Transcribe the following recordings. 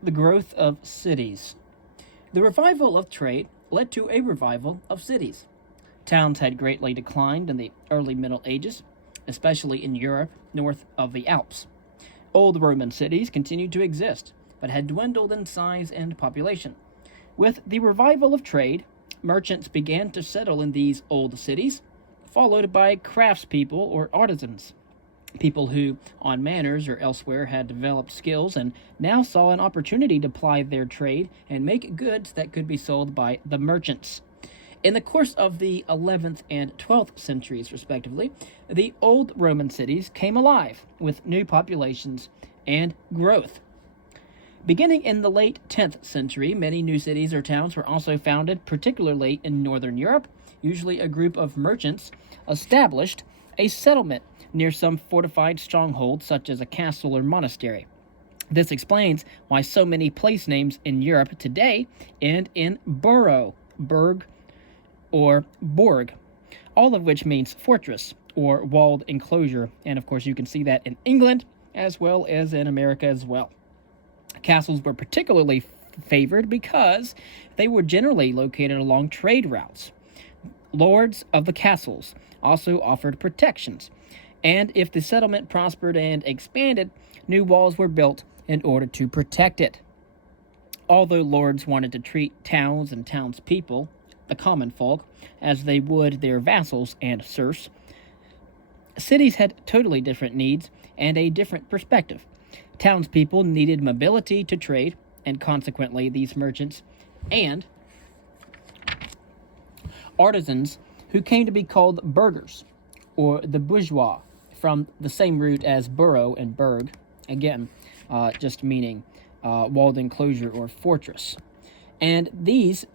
The growth of cities. The revival of trade led to a revival of cities. Towns had greatly declined in the early Middle Ages, especially in Europe north of the Alps. Old Roman cities continued to exist, but had dwindled in size and population. With the revival of trade, merchants began to settle in these old cities, followed by craftspeople or artisans, people who, on manors or elsewhere, had developed skills and now saw an opportunity to ply their trade and make goods that could be sold by the merchants. In the course of the 11th and 12th centuries, respectively, the old Roman cities came alive with new populations and growth. Beginning in the late 10th century, many new cities or towns were also founded, particularly in northern Europe. Usually, a group of merchants established a settlement near some fortified stronghold, such as a castle or monastery. This explains why so many place names in Europe today end in borough, burg, or borg, all of which means fortress or walled enclosure. And of course, you can see that in England as well as in America as well. Castles were particularly favored because they were generally located along trade routes. Lords of the castles also offered protections, and if the settlement prospered and expanded, new walls were built in order to protect it. Although lords wanted to treat towns and townspeople, the common folk, as they would their vassals and serfs, cities had totally different needs and a different perspective. Townspeople needed mobility to trade, and consequently, these merchants and artisans who came to be called burghers, or the bourgeois, from the same root as borough and burg, again, just meaning walled enclosure or fortress. And these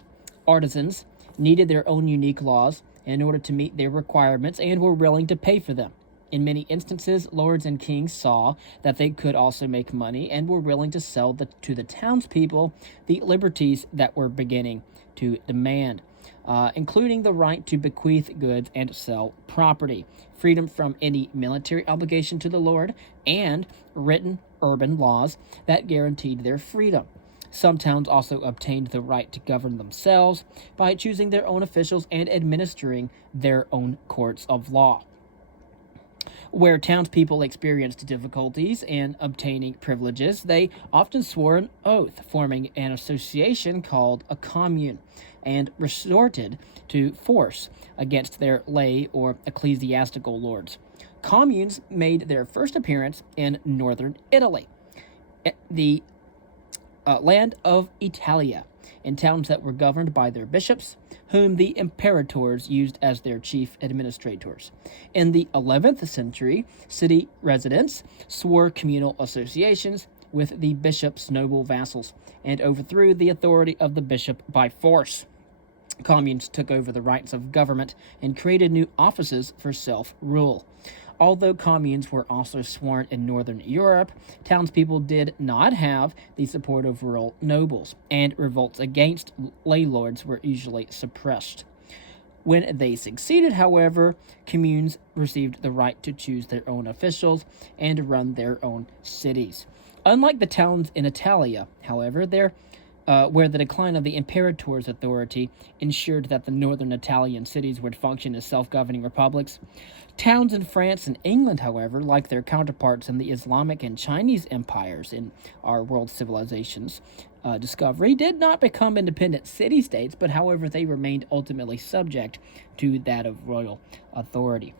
artisans needed their own unique laws in order to meet their requirements and were willing to pay for them. In many instances, lords and kings saw that they could also make money and were willing to sell to the townspeople the liberties that were beginning to demand, including the right to bequeath goods and sell property, freedom from any military obligation to the lord, and written urban laws that guaranteed their freedom. Some towns also obtained the right to govern themselves by choosing their own officials and administering their own courts of law. Where townspeople experienced difficulties in obtaining privileges, they often swore an oath, forming an association called a commune, and resorted to force against their lay or ecclesiastical lords. Communes made their first appearance in northern Italy, the land of Italia, in towns that were governed by their bishops, whom the imperators used as their chief administrators. In the 11th century, city residents swore communal associations with the bishop's noble vassals and overthrew the authority of the bishop by force. Communes took over the rights of government and created new offices for self-rule. Although communes were also sworn in northern Europe, townspeople did not have the support of rural nobles, and revolts against lay lords were usually suppressed. When they succeeded, however, communes received the right to choose their own officials and run their own cities. Unlike the towns in Italia, however, where the decline of the imperator's authority ensured that the northern Italian cities would function as self-governing republics, towns in France and England, however, like their counterparts in the Islamic and Chinese empires in our world civilizations discovery, did not become independent city-states, but however they remained ultimately subject to that of royal authority.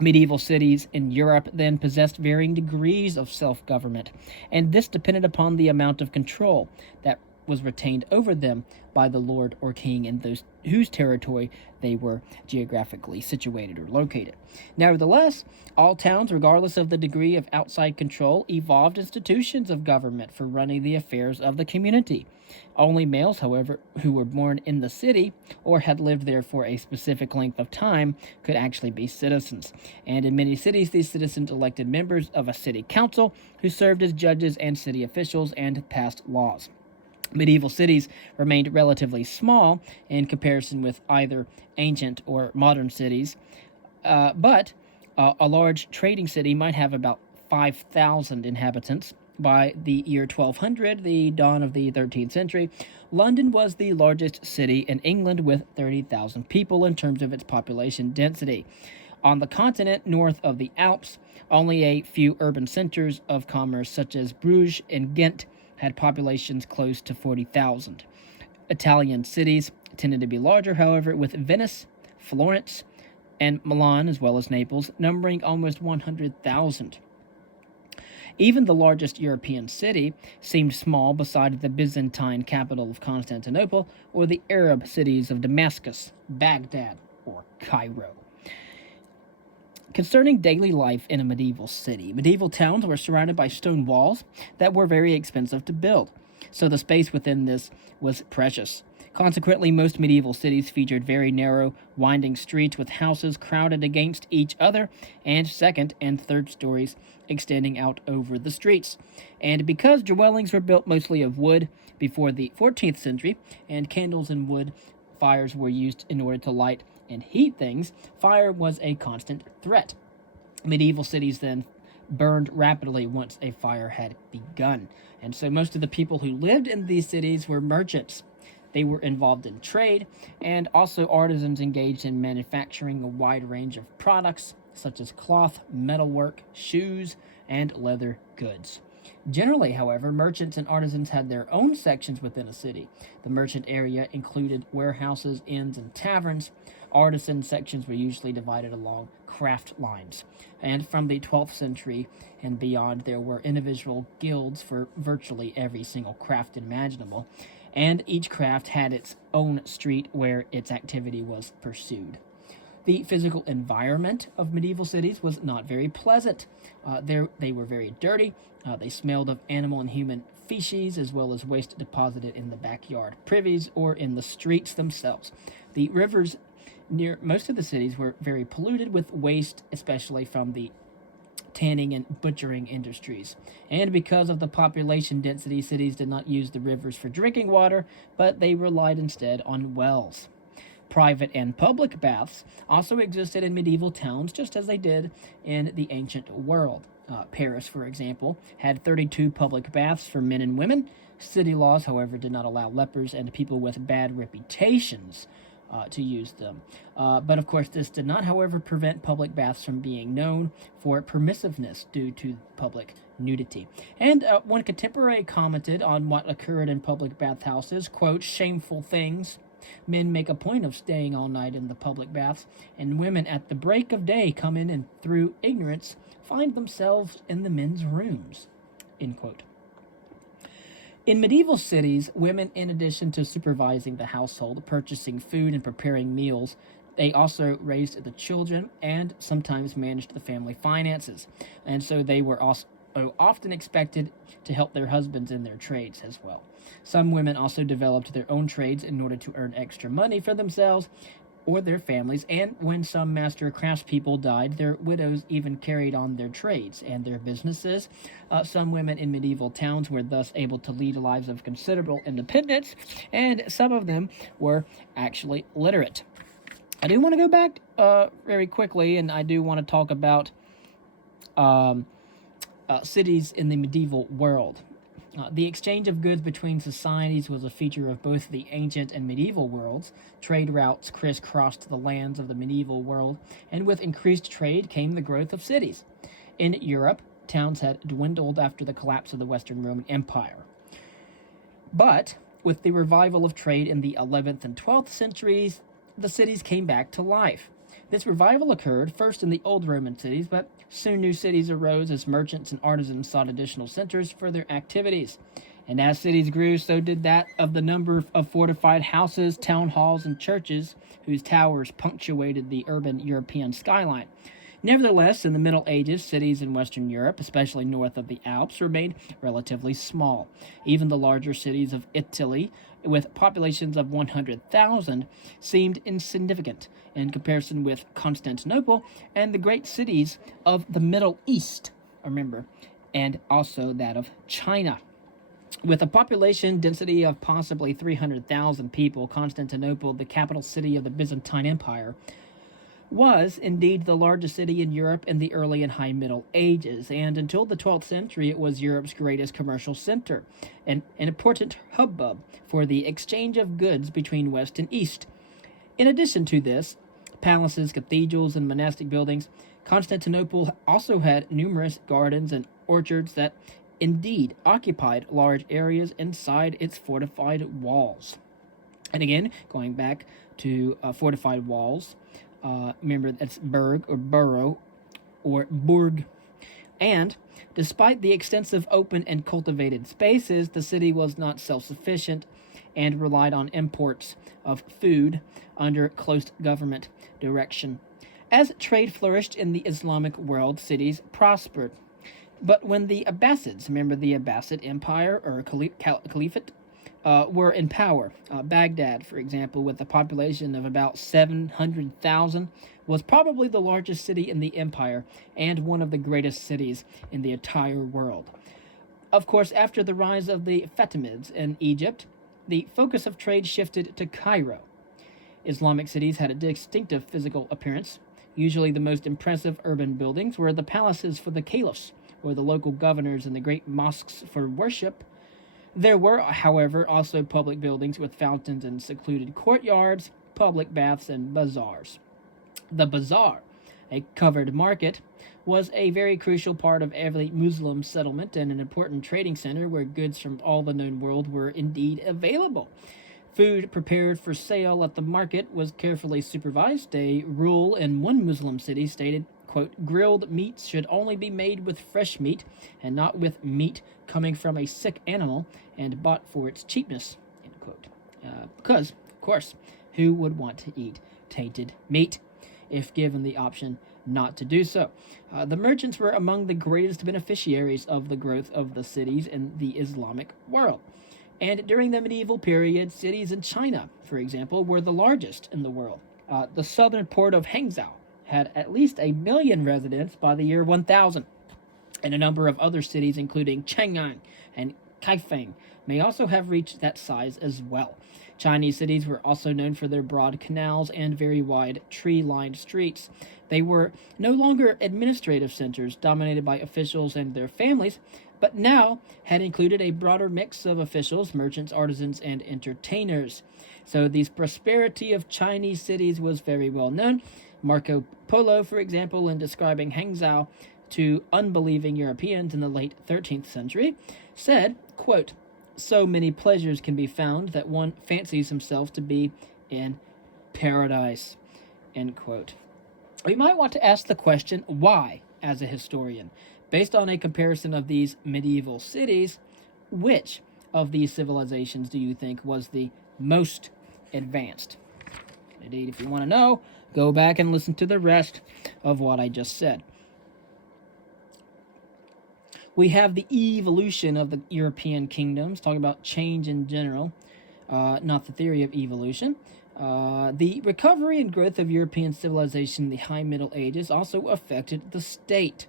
Medieval cities in Europe then possessed varying degrees of self-government, and this depended upon the amount of control that was retained over them by the lord or king in those whose territory they were geographically situated or located. Nevertheless, all towns, regardless of the degree of outside control, evolved institutions of government for running the affairs of the community. Only males, however, who were born in the city or had lived there for a specific length of time could actually be citizens. And in many cities, these citizens elected members of a city council who served as judges and city officials and passed laws. Medieval cities remained relatively small in comparison with either ancient or modern cities, but a large trading city might have about 5,000 inhabitants. By the year 1200, the dawn of the 13th century, London was the largest city in England with 30,000 people in terms of its population density. On the continent north of the Alps, only a few urban centers of commerce, such as Bruges and Ghent, had populations close to 40,000. Italian cities tended to be larger, however, with Venice, Florence, and Milan, as well as Naples, numbering almost 100,000. Even the largest European city seemed small beside the Byzantine capital of Constantinople or the Arab cities of Damascus, Baghdad, or Cairo. Concerning daily life in a medieval city, medieval towns were surrounded by stone walls that were very expensive to build, so the space within this was precious. Consequently, most medieval cities featured very narrow, winding streets with houses crowded against each other and second and third stories extending out over the streets. And because dwellings were built mostly of wood before the 14th century, and candles and wood fires were used in order to light and heat things, fire was a constant threat. Medieval cities then burned rapidly once a fire had begun. And so most of the people who lived in these cities were merchants. They were involved in trade and also artisans engaged in manufacturing a wide range of products such as cloth, metalwork, shoes, and leather goods. Generally, however, merchants and artisans had their own sections within a city. The merchant area included warehouses, inns, and taverns. Artisan sections were usually divided along craft lines. And from the 12th century and beyond, there were individual guilds for virtually every single craft imaginable, and each craft had its own street where its activity was pursued. The physical environment of medieval cities was not very pleasant. They were very dirty. They smelled of animal and human feces, as well as waste deposited in the backyard privies or in the streets themselves. The rivers near most of the cities were very polluted with waste, especially from the tanning and butchering industries. And because of the population density, cities did not use the rivers for drinking water, but they relied instead on wells. Private and public baths also existed in medieval towns, just as they did in the ancient world. Paris, for example, had 32 public baths for men and women. City laws, however, did not allow lepers and people with bad reputations to use them. But of course, this did not, however, prevent public baths from being known for permissiveness due to public nudity. And one contemporary commented on what occurred in public bathhouses, quote, "Shameful things. Men make a point of staying all night in the public baths, and women at the break of day come in and through ignorance find themselves in the men's rooms," end quote. In medieval cities, women, in addition to supervising the household, purchasing food, and preparing meals, they also raised the children and sometimes managed the family finances. And so they were also often expected to help their husbands in their trades as well. Some women also developed their own trades in order to earn extra money for themselves or their families, and when some master craftspeople died, their widows even carried on their trades and their businesses. Some women in medieval towns were thus able to lead lives of considerable independence, and some of them were actually literate. I do want to go back very quickly, and I do want to talk about cities in the medieval world. The exchange of goods between societies was a feature of both the ancient and medieval worlds. Trade routes crisscrossed the lands of the medieval world, and with increased trade came the growth of cities. In Europe, towns had dwindled after the collapse of the Western Roman Empire. But with the revival of trade in the 11th and 12th centuries, the cities came back to life. This revival occurred first in the old Roman cities, but soon new cities arose as merchants and artisans sought additional centers for their activities. And as cities grew, so did that of the number of fortified houses, town halls, and churches whose towers punctuated the urban European skyline. Nevertheless, in the Middle Ages, cities in Western Europe, especially north of the Alps, remained relatively small. Even the larger cities of Italy, with populations of 100,000, seemed insignificant in comparison with Constantinople and the great cities of the Middle East, remember, and also that of China. With a population density of possibly 300,000 people, Constantinople, the capital city of the Byzantine Empire, was indeed the largest city in Europe in the early and high Middle Ages, and until the 12th century it was Europe's greatest commercial center, and an important hubbub for the exchange of goods between West and East. In addition to this, palaces, cathedrals, and monastic buildings, Constantinople also had numerous gardens and orchards that indeed occupied large areas inside its fortified walls. And again, going back to fortified walls, remember that's burg or borough or burg. And despite the extensive open and cultivated spaces, the city was not self sufficient and relied on imports of food under close government direction. As trade flourished in the Islamic world, cities prospered. But when the Abbasids, remember the Abbasid Empire or Caliphate, were in power, Baghdad, for example, with a population of about 700,000, was probably the largest city in the empire and one of the greatest cities in the entire world. Of course, after the rise of the Fatimids in Egypt, the focus of trade shifted to Cairo. Islamic cities had a distinctive physical appearance. Usually the most impressive urban buildings were the palaces for the caliphs, or the local governors, and the great mosques for worship. There were, however, also public buildings with fountains and secluded courtyards, public baths, and bazaars. The bazaar, a covered market, was a very crucial part of every Muslim settlement and an important trading center where goods from all the known world were indeed available. Food prepared for sale at the market was carefully supervised. A rule in one Muslim city stated, quote, grilled meats should only be made with fresh meat and not with meat coming from a sick animal and bought for its cheapness, end quote. Because, of course, who would want to eat tainted meat if given the option not to do so? The merchants were among the greatest beneficiaries of the growth of the cities in the Islamic world. And during the medieval period, cities in China, for example, were the largest in the world. The southern port of Hangzhou had at least 1 million residents by the year 1000, and a number of other cities, including Chang'an and Kaifeng, may also have reached that size as well. Chinese cities were also known for their broad canals and very wide tree-lined streets. They were no longer administrative centers dominated by officials and their families, but now had included a broader mix of officials, merchants, artisans, and entertainers. So the prosperity of Chinese cities was very well known. Marco Polo, for example, in describing Hangzhou to unbelieving Europeans in the late 13th century, said, quote, so many pleasures can be found that one fancies himself to be in paradise, end quote. We might want to ask the question, why, as a historian? Based on a comparison of these medieval cities, which of these civilizations do you think was the most advanced? Indeed, if you want to know, go back and listen to the rest of what I just said. We have the evolution of the European kingdoms, talking about change in general, not the theory of evolution. The recovery and growth of European civilization in the High Middle Ages also affected the state.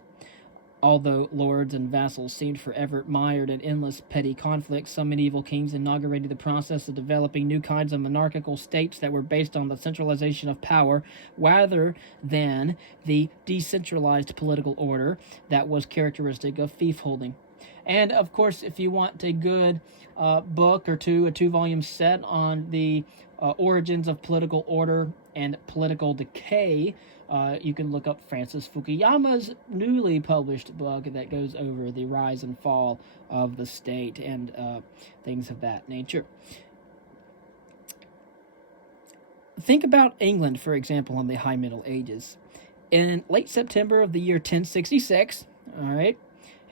Although lords and vassals seemed forever mired in endless petty conflicts, some medieval kings inaugurated the process of developing new kinds of monarchical states that were based on the centralization of power rather than the decentralized political order that was characteristic of fief-holding. And, of course, if you want a good book or two, a 2-volume set on the origins of political order and political decay, you can look up Francis Fukuyama's newly published book that goes over the rise and fall of the state and things of that nature. Think about England, for example, in the High Middle Ages. In late September of the year 1066, all right,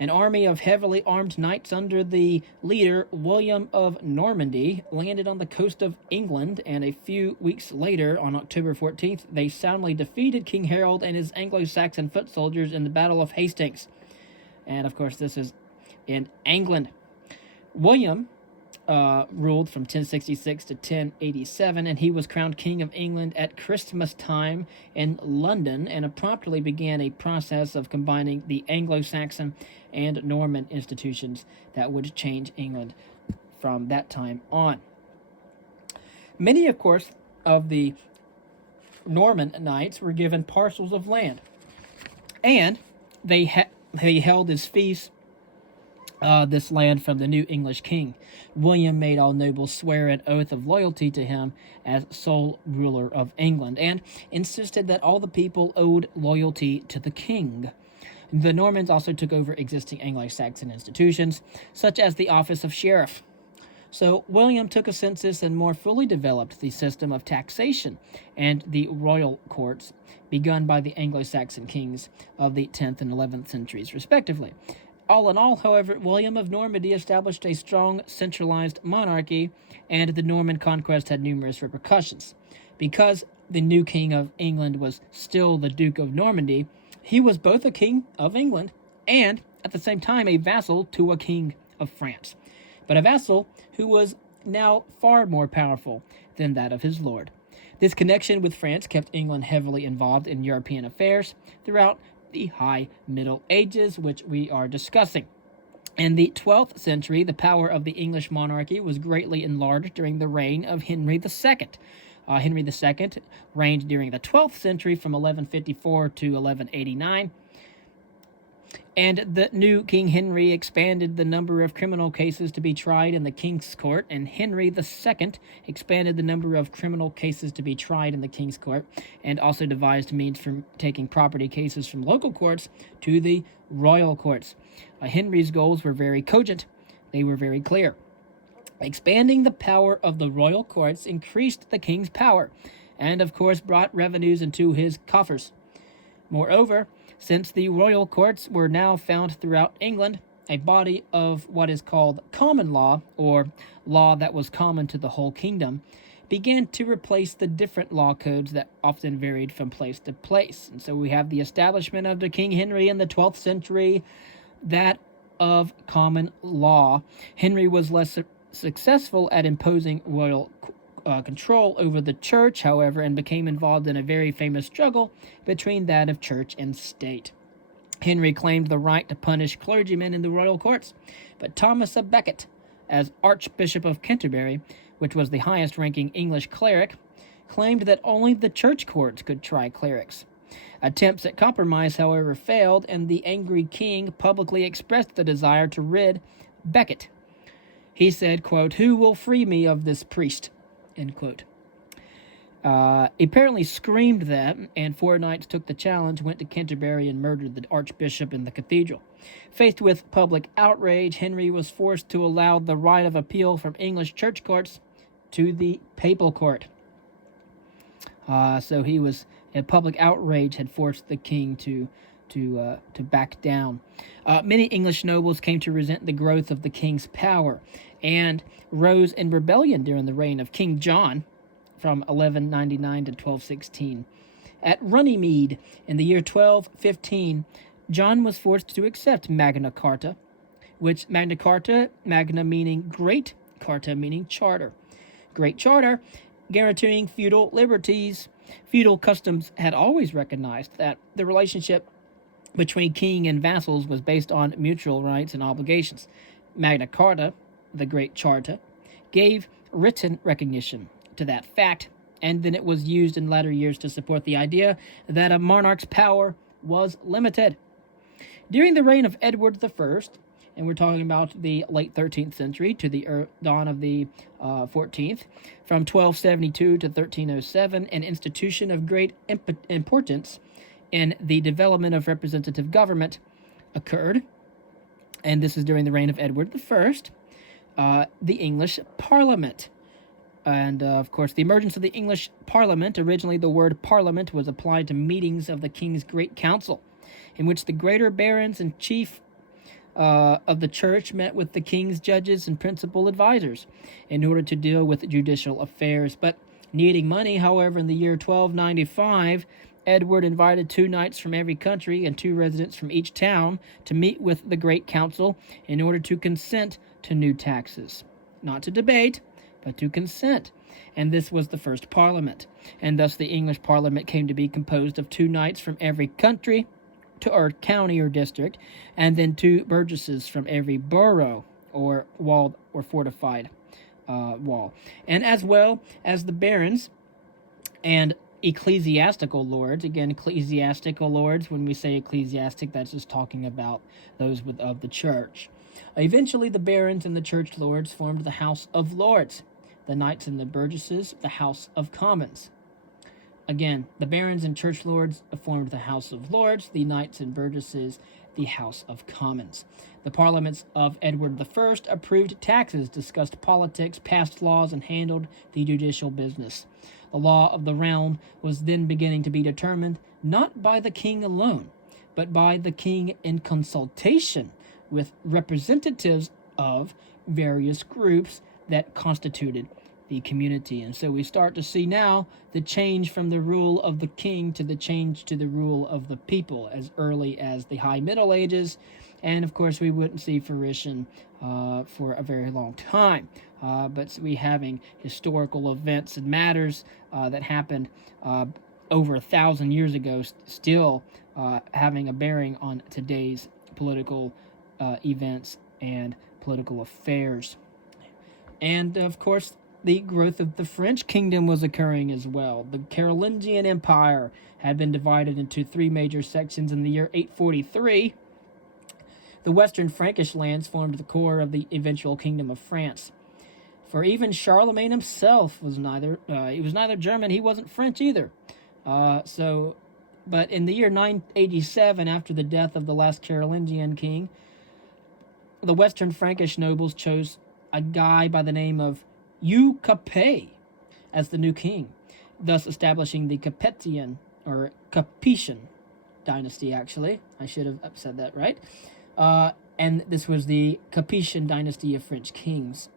an army of heavily armed knights under the leader William of Normandy landed on the coast of England, and a few weeks later, on October 14th, they soundly defeated King Harold and his Anglo-Saxon foot soldiers in the Battle of Hastings. And, of course, this is in England. William ruled from 1066 to 1087, and he was crowned King of England at Christmas time in London, and abruptly began a process of combining the Anglo-Saxon and Norman institutions that would change England from that time on. Many, of course, of the Norman knights were given parcels of land, and they held as fiefs this land from the new English king. William made all nobles swear an oath of loyalty to him as sole ruler of England, and insisted that all the people owed loyalty to the king. The Normans also took over existing Anglo-Saxon institutions, such as the office of sheriff. So William took a census and more fully developed the system of taxation and the royal courts, begun by the Anglo-Saxon kings of the 10th and 11th centuries, respectively. All in all, however, William of Normandy established a strong centralized monarchy, and the Norman conquest had numerous repercussions. Because the new king of England was still the Duke of Normandy, he was both a king of England and, at the same time, a vassal to a king of France, but a vassal who was now far more powerful than that of his lord. This connection with France kept England heavily involved in European affairs throughout the High Middle Ages, which we are discussing. In the 12th century, the power of the English monarchy was greatly enlarged during the reign of Henry II. Henry II reigned during the 12th century from 1154 to 1189, and the new King Henry expanded the number of criminal cases to be tried in the King's Court, and Henry II expanded the number of criminal cases to be tried in the King's Court, and also devised means for taking property cases from local courts to the royal courts. Henry's goals were very cogent. They were very clear. Expanding the power of the royal courts increased the king's power, and of course brought revenues into his coffers. Moreover, since the royal courts were now found throughout England, a body of what is called common law, or law that was common to the whole kingdom, began to replace the different law codes that often varied from place to place. And so we have the establishment of the King Henry in the 12th century, that of common law. Henry was less successful at imposing royal control over the church, however, and became involved in a very famous struggle between that of church and state. Henry claimed the right to punish clergymen in the royal courts, but Thomas à Becket, as Archbishop of Canterbury, which was the highest-ranking English cleric, claimed that only the church courts could try clerics. Attempts at compromise, however, failed, and the angry king publicly expressed the desire to rid Becket. He said, quote, "Who will free me of this priest?" End quote. He apparently screamed that, and 4 knights took the challenge, went to Canterbury, and murdered the archbishop in the cathedral. Faced with public outrage, Henry was forced to allow the right of appeal from English church courts to the papal court. So he was, public outrage had forced the king to back down. Many English nobles came to resent the growth of the king's power and rose in rebellion during the reign of King John from 1199 to 1216. At Runnymede in the year 1215, John was forced to accept Magna Carta, which Magna Carta, Magna meaning great, Carta meaning charter. Great Charter, guaranteeing feudal liberties. Feudal customs had always recognized that the relationship between king and vassals was based on mutual rights and obligations. Magna Carta, the Great Charter, gave written recognition to that fact, and then it was used in latter years to support the idea that a monarch's power was limited. During the reign of Edward I, and we're talking about the late 13th century to the dawn of the 14th, from 1272 to 1307, an institution of great importance in the development of representative government occurred, and this is during the reign of Edward I, the English Parliament. And, of course, the emergence of the English Parliament, originally the word Parliament was applied to meetings of the King's Great Council, in which the greater barons and chief of the church met with the king's judges and principal advisors in order to deal with judicial affairs. But needing money, however, in the year 1295, Edward invited 2 knights from every country and 2 residents from each town to meet with the Great Council in order to consent to new taxes. Not to debate, but to consent. And this was the first Parliament. And thus the English Parliament came to be composed of 2 knights from every country, or county or district, and then 2 burgesses from every borough or walled or fortified wall, and as well as the barons and ecclesiastical lords. Again, ecclesiastical lords, when we say ecclesiastic, that's just talking about those of the church. Eventually, the barons and the church lords formed the House of Lords, the knights and the burgesses, the House of Commons. Again, the barons and church lords formed the House of Lords, the knights and burgesses, the House of Commons. The parliaments of Edward I approved taxes, discussed politics, passed laws, and handled the judicial business. The law of the realm was then beginning to be determined not by the king alone, but by the king in consultation with representatives of various groups that constituted the community. And so we start to see now the change from the rule of the king to the change to the rule of the people as early as the High Middle Ages. And of course, we wouldn't see fruition for a very long time. But we having historical events and matters that happened over 1,000 years ago still having a bearing on today's political events and political affairs. And of course, the growth of the French kingdom was occurring as well. The Carolingian Empire had been divided into three major sections in the year 843. The western Frankish lands formed the core of the eventual kingdom of France. For even Charlemagne himself was neither German, he wasn't French either. But in the year 987, after the death of the last Carolingian king, the western Frankish nobles chose a guy by the name of Hugh Capet as the new king, thus establishing the Capetian or Capetian dynasty. Actually, I should have said that right. And this was the Capetian dynasty of French kings.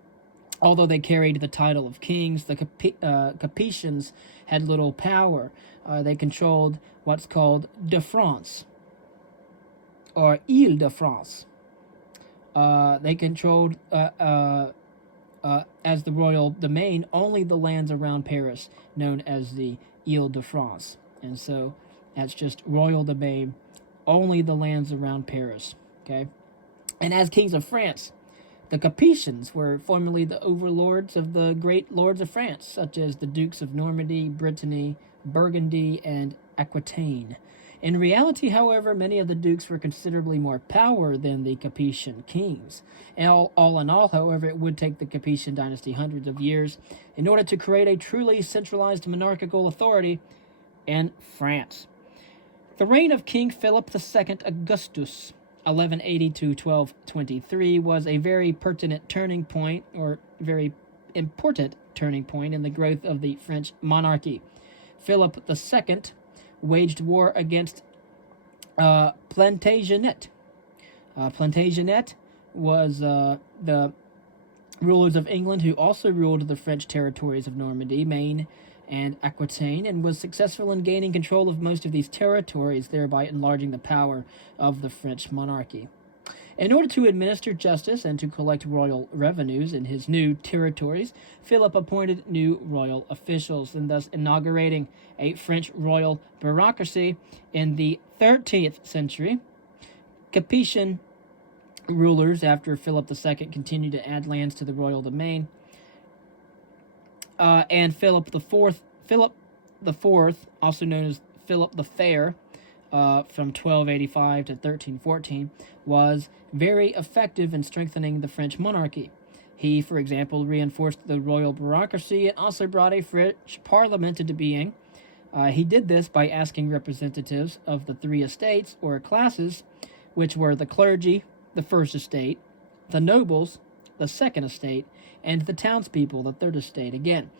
Although they carried the title of kings, the Capetians had little power. They controlled what's called de France, or Ile de France. They controlled, as the royal domain, only the lands around Paris, known as the Ile de France. And so that's just royal domain, only the lands around Paris. Okay? And as kings of France, the Capetians were formerly the overlords of the great lords of France, such as the Dukes of Normandy, Brittany, Burgundy, and Aquitaine. In reality, however, many of the dukes were considerably more power than the Capetian kings. And all in all, however, it would take the Capetian dynasty hundreds of years in order to create a truly centralized monarchical authority in France. The reign of King Philip II Augustus, 1180 to 1223, was a very pertinent turning point, or very important turning point in the growth of the French monarchy. Philip II waged war against Plantagenet. Plantagenet was the rulers of England who also ruled the French territories of Normandy, Maine, and Aquitaine, and was successful in gaining control of most of these territories, thereby enlarging the power of the French monarchy. In order to administer justice and to collect royal revenues in his new territories, Philip appointed new royal officials, and thus inaugurating a French royal bureaucracy in the 13th century. Capetian rulers, after Philip II, continued to add lands to the royal domain, and Philip IV, also known as Philip the Fair, from 1285 to 1314, was very effective in strengthening the French monarchy. He, for example, reinforced the royal bureaucracy and also brought a French parliament into being. He did this by asking representatives of the three estates, or classes, which were the clergy, the first estate, the nobles, the second estate, and the townspeople, the third estate. Again,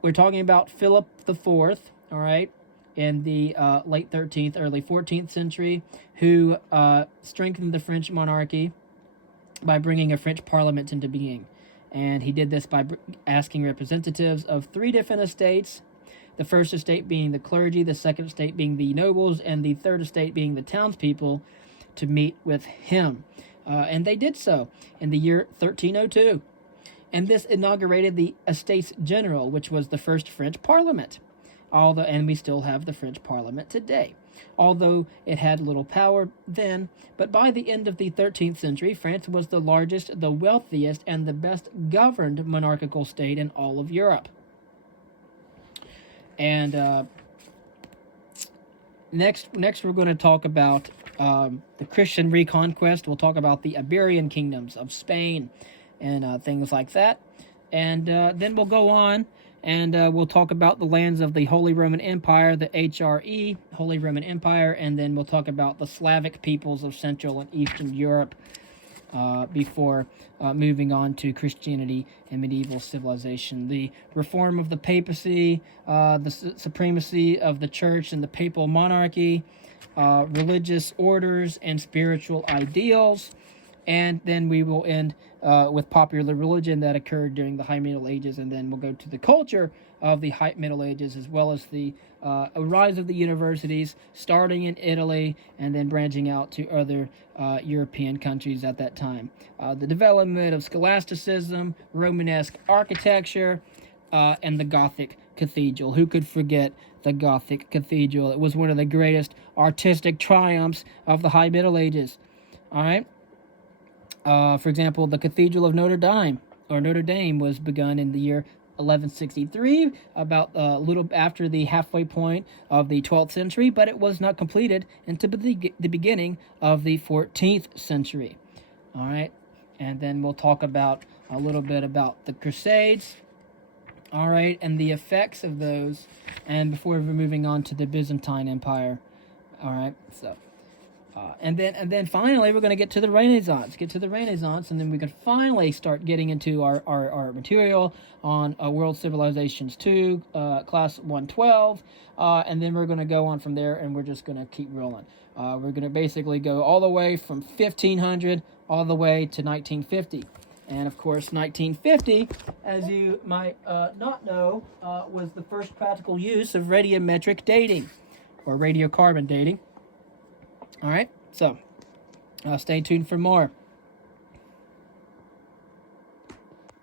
we're talking about Philip IV, all right, in the late 13th, early 14th century, who strengthened the French monarchy by bringing a French parliament into being. And he did this by asking representatives of three different estates, the first estate being the clergy, the second estate being the nobles, and the third estate being the townspeople, to meet with him. And they did so in the year 1302. And this inaugurated the Estates General, which was the first French parliament. And we still have the French parliament today, although it had little power then. But by the end of the 13th century, France was the largest, the wealthiest, and the best governed monarchical state in all of Europe. And next we're going to talk about the Christian reconquest. We'll talk about the Iberian kingdoms of Spain and things like that. And then we'll go on and we'll talk about the lands of the Holy Roman Empire, the HRE, Holy Roman Empire, and then we'll talk about the Slavic peoples of Central and Eastern Europe before moving on to Christianity and medieval civilization. The reform of the papacy, the supremacy of the church and the papal monarchy, religious orders and spiritual ideals, and then we will end with popular religion that occurred during the High Middle Ages, and then we'll go to the culture of the High Middle Ages, as well as the rise of the universities, starting in Italy and then branching out to other European countries at that time. The development of scholasticism, Romanesque architecture, and the Gothic cathedral. Who could forget the Gothic cathedral? It was one of the greatest artistic triumphs of the High Middle Ages. All right. For example, the Cathedral of Notre Dame was begun in the year 1163, about a little after the halfway point of the 12th century, but it was not completed until the beginning of the 14th century. All right, and then we'll talk about a little bit about the Crusades. All right, and the effects of those, and before we're moving on to the Byzantine Empire. All right, so. And then finally we're going to get to the Renaissance. And then we can finally start getting into our material on World Civilizations 2, Class 112. And then we're going to go on from there, and we're just going to keep rolling. We're going to basically go all the way from 1500 all the way to 1950. And of course, 1950, as you might not know, was the first practical use of radiometric dating, or radiocarbon dating. All right, so stay tuned for more.